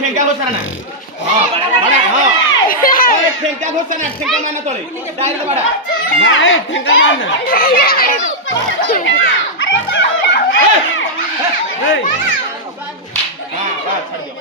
ঠেঙ্কা ঘোষা না হ্যাঁ বাড়া হ্যাঁ ওই ঠেঙ্কা ঘোষা না ঠেঙ্কা মানে তোরে ডাইরেক্ট বাড়া মানে ঠেঙ্কা মানে এই হ্যাঁ বাস ছাড় দিও